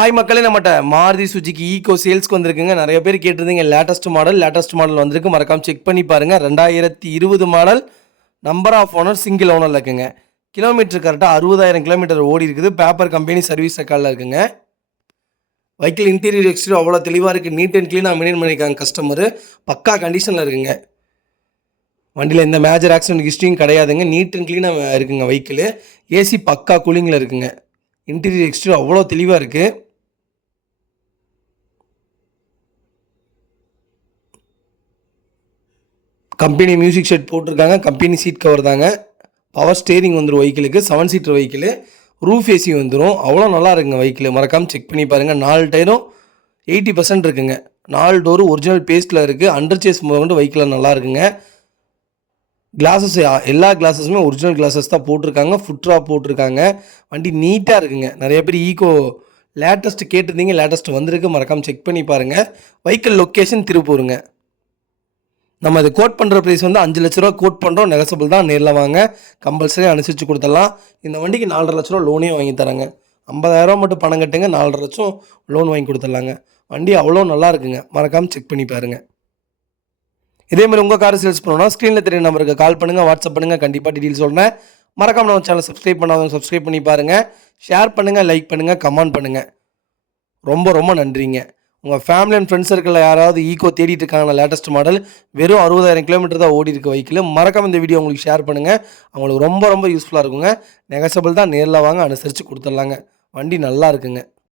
Hi மக்களே, நம்மகிட்ட Maruti Suzuki ego சேல்ஸ்க்கு வந்திருக்குங்க. நிறைய பேர் கேட்டிருந்தீங்க. லேட்டஸ்ட் மாடல் வந்திருக்கு. மறக்காம செக் பண்ணி பாருங்க. 2020 model, number of owner single ஓனரில் இருக்குங்க. கிலோமீட்டர் கரெக்டாக 60,000 கிலோமீட்டர் ஓடி இருக்குது. பேப்பர் கம்பெனி சர்வீஸ் ரெக்கார்டில் இருக்குங்க. வெஹிக்கிள் இன்டீரியர் எக்ஸ்டீரியர் அவ்வளோ தெளிவாக இருக்குது. நீட் அண்ட் க்ளீனாக மெயின்டைன் பண்ணியிருக்காங்க கஸ்டமர். பக்கா கண்டிஷனில் இருக்குங்க. வண்டியில் எந்த மேஜர் ஆக்சிடென்ட் ஹிஸ்ட்ரியும் கிடையாதுங்க. நீட் அண்ட் க்ளீனாக இருக்குங்க வெஹிக்கிள். ஏசி பக்கா கூலிங்கில் இருக்குங்க. இன்டீரியர் எக்ஸ்டீரியர் அவ்வளோ தெளிவாக இருக்குது. கம்பெனி மியூசிக் ஷெட் போட்டிருக்காங்க. கம்பெனி சீட் கவர் தாங்க. பவர் ஸ்டேரிங் வந்துடும் வெஹிக்கிளுக்கு. 7 சீட்டர் வெஹிக்கிள். ரூஃப் ஏசி வந்துடும். அவ்வளோ நல்லா இருக்குங்க வெஹிக்கிள். மறக்காமல் செக் பண்ணி பாருங்கள். 4 டயரும் 80% இருக்குங்க. 4 டோரும் ஒரிஜினல் பேஸ்ட்டில் இருக்குது. அண்டர் சேஸ் முதல் வெஹிக்கிள் நல்லா இருக்குங்க. கிளாஸஸ் எல்லா கிளாஸஸுமே ஒரிஜினல் கிளாஸஸ் தான் போட்டிருக்காங்க. ஃபுட்ராப் போட்டிருக்காங்க. வண்டி நீட்டாக இருக்குங்க. நிறைய பேர் ஈகோ லேட்டஸ்ட் கேட்டிருந்தீங்க. லேட்டஸ்ட் வந்திருக்கு. மறக்காமல் செக் பண்ணி பாருங்கள். வெஹிக்கிள் லொக்கேஷன் திருப்பூருங்க. நம்ம இது கோட் பண்ணுற ப்ரைஸ் வந்து 5 லட்ச ரூபா கோட் பண்ணுறோம். நெகசபிள் தான். நேரில் வாங்க, கம்பல்சரி அனுசரித்து கொடுத்துடலாம். இந்த வண்டிக்கு 4.5 லட்ச ரூபா லோனே வாங்கி தராங்க. 50,000 மட்டும் பணம் கட்டுங்க, 4.5 லட்சம் லோன் வாங்கி கொடுத்துடலாங்க. வண்டி அவ்வளோ நல்லா இருக்குங்க. மறக்காமல் செக் பண்ணி பாருங்கள். இதேமாதிரி உங்கள் கார் சேல்ஸ் பண்ணணும்னா ஸ்க்ரீனில் தெரிய நம்பருக்கு கால் பண்ணுங்கள், வாட்ஸ்அப் பண்ணுங்கள். கண்டிப்பாக டீட்டெயில் சொல்கிறேன். மறக்காமல் நம்ம சேனல் சப்ஸ்கிரைப் பண்ணாதவங்க சப்ஸ்கிரைப் பண்ணி பாருங்கள். ஷேர் பண்ணுங்கள், லைக் பண்ணுங்கள், கமெண்ட் பண்ணுங்கள். ரொம்ப ரொம்ப நன்றிங்க. உங்கள் ஃபேமிலி அண்ட் ஃப்ரெண்ட்ஸ் சர்க்கிளில் யாராவது ஈகோ தேடிட்டு இருக்காங்க. லேட்டஸ்ட் மாடல் வெறும் 60,000 கிலோமீட்டர் தான் ஓடி இருக்க வெஹிக்கிள். மறக்காம இந்த வீடியோ உங்களுக்கு ஷேர் பண்ணுங்கள். அவங்களுக்கு ரொம்ப ரொம்ப யூஸ்ஃபுல்லாக இருக்குங்க. நெகசபிள் தான். நேரில் வாங்க, அனுசரித்து கொடுத்துடலாங்க. வண்டி நல்லா இருக்குங்க.